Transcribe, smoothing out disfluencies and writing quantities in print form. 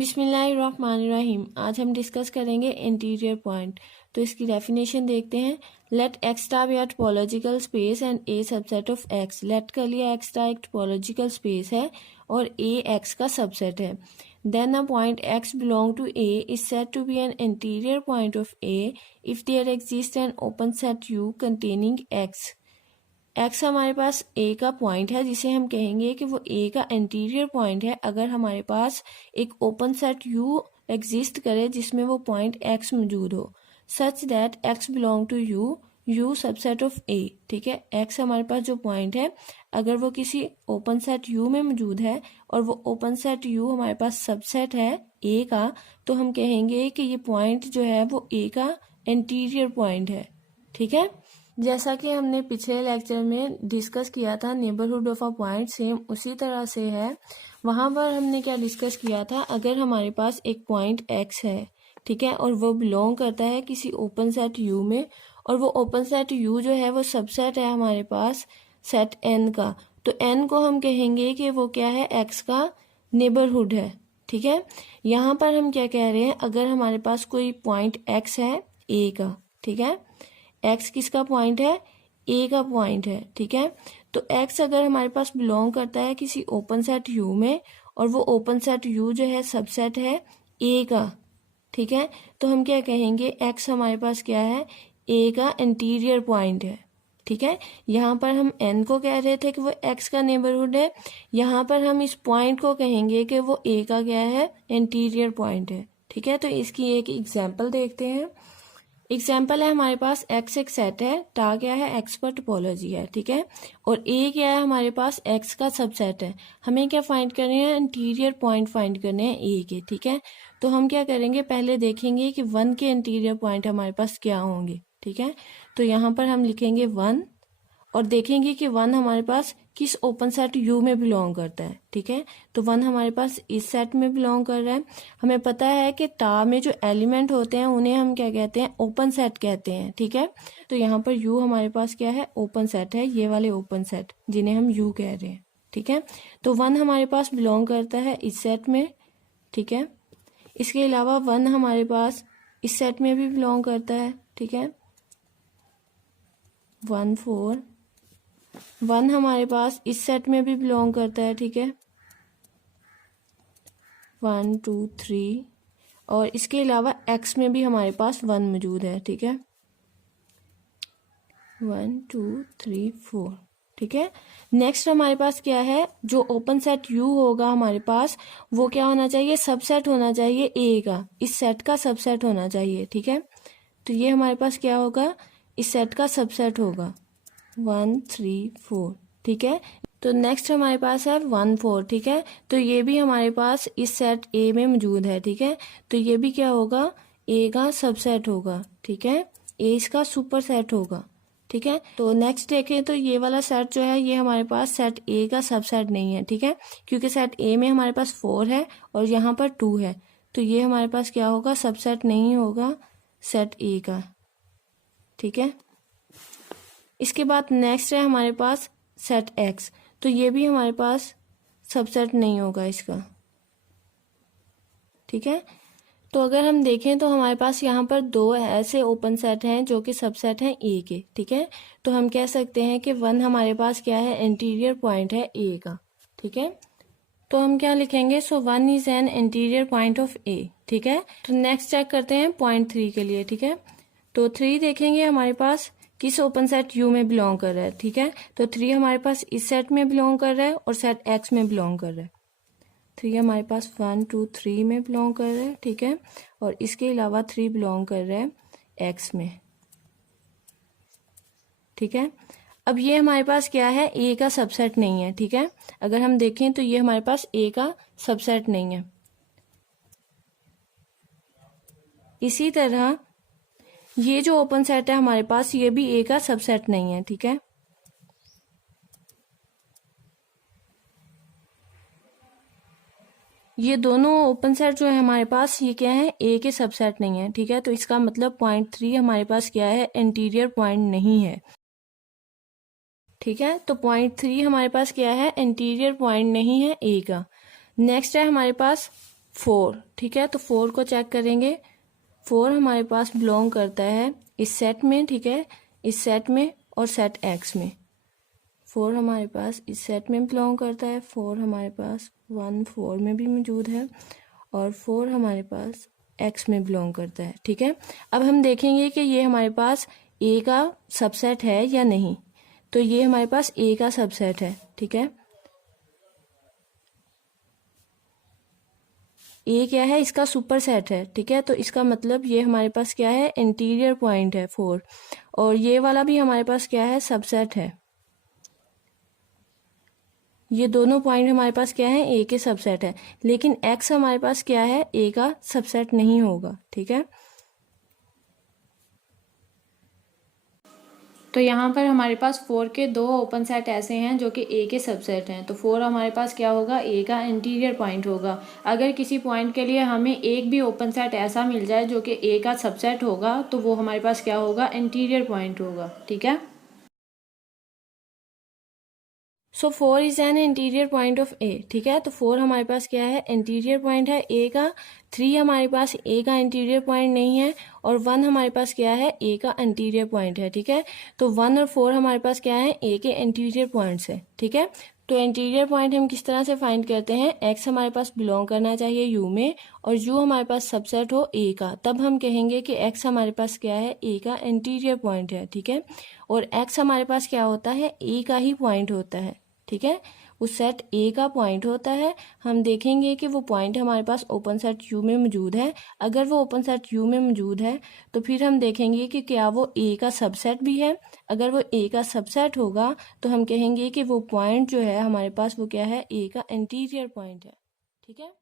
बिस्मिल्लाहिर्रहमानिर्रहीम। आज हम डिस्कस करेंगे इंटीरियर पॉइंट। तो इसकी डेफिनेशन देखते हैं। Let X star be a topological space and A subset of X. Let कर लिया एक्स स्टार एक टोपोलॉजिकल स्पेस है और ए एक्स का सबसेट है। Then a point X belong to A is said to be an interior point of A if there exist an open set U containing X. X हमारे पास ए का point है जिसे हम कहेंगे कि वो ए का इंटीरियर पॉइंट है अगर हमारे पास एक ओपन सेट यू एग्जिस्ट करे जिसमें वो पॉइंट एक्स मौजूद हो, such that X belong to U, U subset of A. ठीक है, एक्स हमारे पास जो पॉइंट है अगर वो किसी ओपन सेट यू में मौजूद है और वो ओपन सेट यू हमारे पास सबसेट है ए का, तो हम कहेंगे कि ये पॉइंट जो है वो ए का इंटीरियर पॉइंट है। ठीक है, जैसा कि हमने पिछले लेक्चर में डिस्कस किया था neighbourhood of a point, same उसी तरह से है। वहां पर हमने क्या डिस्कस किया था, अगर हमारे पास एक पॉइंट एक्स है, ठीक है, और वो बिलोंग करता है किसी ओपन सेट यू में और वो ओपन सेट यू जो है वो सबसेट है हमारे पास सेट एन का, तो एन को हम कहेंगे कि वो क्या है, एक्स का नेबरहुड है। ठीक है, यहाँ पर हम क्या कह रहे हैं, अगर हमारे पास कोई पॉइंट एक्स है ए का, ठीक है, एक्स किसका पॉइंट है, ए का पॉइंट है। ठीक है, तो एक्स अगर हमारे पास बिलोंग करता है किसी ओपन सेट यू में और वो ओपन सेट यू जो है सबसेट है ए का, ठीक है, तो हम क्या कहेंगे, एक्स हमारे पास क्या है, ए का इंटीरियर पॉइंट है। ठीक है, यहाँ पर हम एन को कह रहे थे कि वो एक्स का नेबरहुड है, यहाँ पर हम इस पॉइंट को कहेंगे कि वो ए का क्या है, इंटीरियर पॉइंट है। ठीक है, तो इसकी एक एग्जाम्पल देखते हैं। एग्जाम्पल है हमारे पास एक्स एक सेट है, टा क्या है, एक्स पर टोपोलॉजी है। ठीक है, और ए क्या है हमारे पास, एक्स का सबसेट है। हमें क्या फाइंड करने हैं, इंटीरियर पॉइंट फाइंड करने हैं ए के। ठीक है, तो हम क्या करेंगे, पहले देखेंगे कि वन के इंटीरियर पॉइंट हमारे पास क्या होंगे। ठीक है, तो यहाँ पर हम लिखेंगे वन और देखेंगे कि वन हमारे पास किस ओपन सेट यू में बिलोंग करता है। ठीक है, तो वन हमारे पास इस सेट में बिलोंग कर रहा है। हमें पता है कि टा में जो एलिमेंट होते हैं उन्हें हम क्या कहते हैं, ओपन सेट कहते हैं। ठीक है, तो यहाँ पर यू हमारे पास क्या है, ओपन सेट है, ये वाले ओपन सेट जिन्हें हम यू कह रहे हैं। ठीक है, तो वन हमारे पास बिलोंग करता है इस सेट में। ठीक है, इसके अलावा वन हमारे पास इस सेट में भी बिलोंग करता है। ठीक है, 1 4 वन हमारे पास इस सेट में भी बिलोंग करता है। ठीक है, 1 2 3 और इसके अलावा एक्स में भी हमारे पास वन मौजूद है। ठीक है, 1 2 3 4। ठीक है, नेक्स्ट हमारे पास क्या है, जो ओपन सेट यू होगा हमारे पास वो क्या होना चाहिए, सबसेट होना चाहिए ए का, इस सेट का सबसेट होना चाहिए। ठीक है, तो ये हमारे पास क्या होगा, इस सेट का सबसेट होगा 1 3 4। ठीक है, तो नेक्स्ट हमारे पास है 1 4। ठीक है, तो ये भी हमारे पास इस सेट ए में मौजूद है। ठीक है, तो ये भी क्या होगा, ए का सबसेट होगा। ठीक है, ए इसका सुपर सेट होगा। ठीक है, तो नेक्स्ट देखें तो ये वाला सेट जो है ये हमारे पास सेट ए का सबसेट नहीं है। ठीक है, क्योंकि सेट ए में हमारे पास 4 है और यहाँ पर 2 है, तो ये हमारे पास क्या होगा, सबसेट नहीं होगा सेट ए का। ठीक है, इसके बाद नेक्स्ट है हमारे पास सेट एक्स, तो ये भी हमारे पास सबसेट नहीं होगा इसका। ठीक है, तो अगर हम देखें तो हमारे पास यहाँ पर दो ऐसे ओपन सेट हैं जो कि सबसेट हैं ए के। ठीक है, तो हम कह सकते हैं कि वन हमारे पास क्या है, इंटीरियर पॉइंट है ए का। ठीक है, तो हम क्या लिखेंगे, so one is an interior point of A. ठीक है, तो नेक्स्ट चेक करते हैं पॉइंट 3 के लिए। ठीक है, तो 3 देखेंगे हमारे पास किस ओपन सेट यू में बिलोंग कर रहा है। ठीक है, तो 3 हमारे पास इस सेट में बिलोंग कर रहा है और सेट एक्स में बिलोंग कर रहा है। 3 हमारे पास 1 2 3 में बिलोंग कर रहा है। ठीक है, और इसके अलावा 3 बिलोंग कर रहा है एक्स में। ठीक है, अब ये हमारे पास क्या है, ए का सबसेट नहीं है। ठीक है, अगर हम देखें तो ये हमारे पास ए का सबसेट नहीं है। इसी तरह ये जो ओपन सेट है हमारे पास ये भी ए का सबसेट नहीं है। ठीक है, ये दोनों ओपन सेट जो है हमारे पास ये क्या है, ए के सबसेट नहीं है। ठीक है, तो इसका मतलब पॉइंट 3 हमारे पास क्या है, इंटीरियर पॉइंट नहीं है। ठीक है, तो पॉइंट 3 हमारे पास क्या है, इंटीरियर पॉइंट नहीं है ए का। नेक्स्ट है हमारे पास 4, ठीक है। तो 4 को चेक करेंगे, 4 हमारे पास बिलोंग करता है इस सेट में, ठीक है, इस सेट में और सेट एक्स में। 4 हमारे पास इस सेट में बिलोंग करता है, 4 हमारे पास 1 4 में भी मौजूद है और 4 हमारे पास एक्स में बिलोंग करता है, ठीक है। अब हम देखेंगे कि ये हमारे पास ए का सबसेट है या नहीं। तो ये हमारे पास ए का सबसेट है, ठीक है। ए क्या है, इसका सुपर सेट है, ठीक है। तो इसका मतलब ये हमारे पास क्या है, इंटीरियर पॉइंट है 4, और ये वाला भी हमारे पास क्या है, सबसेट है। ये दोनों पॉइंट हमारे पास क्या है, ए के सबसेट है, लेकिन एक्स हमारे पास क्या है, ए का सबसेट नहीं होगा, ठीक है। तो यहाँ पर हमारे पास 4 के 2 ओपन सेट ऐसे हैं जो कि ए के सबसेट हैं। तो 4 हमारे पास क्या होगा, ए का इंटीरियर पॉइंट होगा। अगर किसी पॉइंट के लिए हमें एक भी ओपन सेट ऐसा मिल जाए जो कि ए का सबसेट होगा, तो वो हमारे पास क्या होगा, इंटीरियर पॉइंट होगा, ठीक है। So 4 is an interior point of A, ठीक है। तो 4 हमारे पास क्या है, इंटीरियर पॉइंट है ए का। 3 हमारे पास ए का इंटीरियर पॉइंट नहीं है और 1 हमारे पास क्या है, ए का इंटीरियर पॉइंट है, ठीक है। तो 1 और 4 हमारे पास क्या है, ए के इंटीरियर पॉइंट्स है, ठीक है। तो इंटीरियर पॉइंट हम किस तरह से फाइंड करते हैं, एक्स हमारे पास बिलोंग करना चाहिए यू में और यू हमारे पास सबसेट हो ए का, तब हम कहेंगे कि एक्स हमारे पास क्या है, ए का इंटीरियर पॉइंट है, ठीक है। और एक्स हमारे पास क्या होता है, ए का ही पॉइंट होता है, ठीक है। उस सेट ए का पॉइंट होता है। हम देखेंगे कि वो पॉइंट हमारे पास ओपन सेट यू में मौजूद है। अगर वो ओपन सेट यू में मौजूद है तो फिर हम देखेंगे कि क्या वो ए का सबसेट भी है। अगर वो ए का सबसेट होगा तो हम कहेंगे कि वो पॉइंट जो है हमारे पास वो क्या है, ए का इंटीरियर पॉइंट है, ठीक है।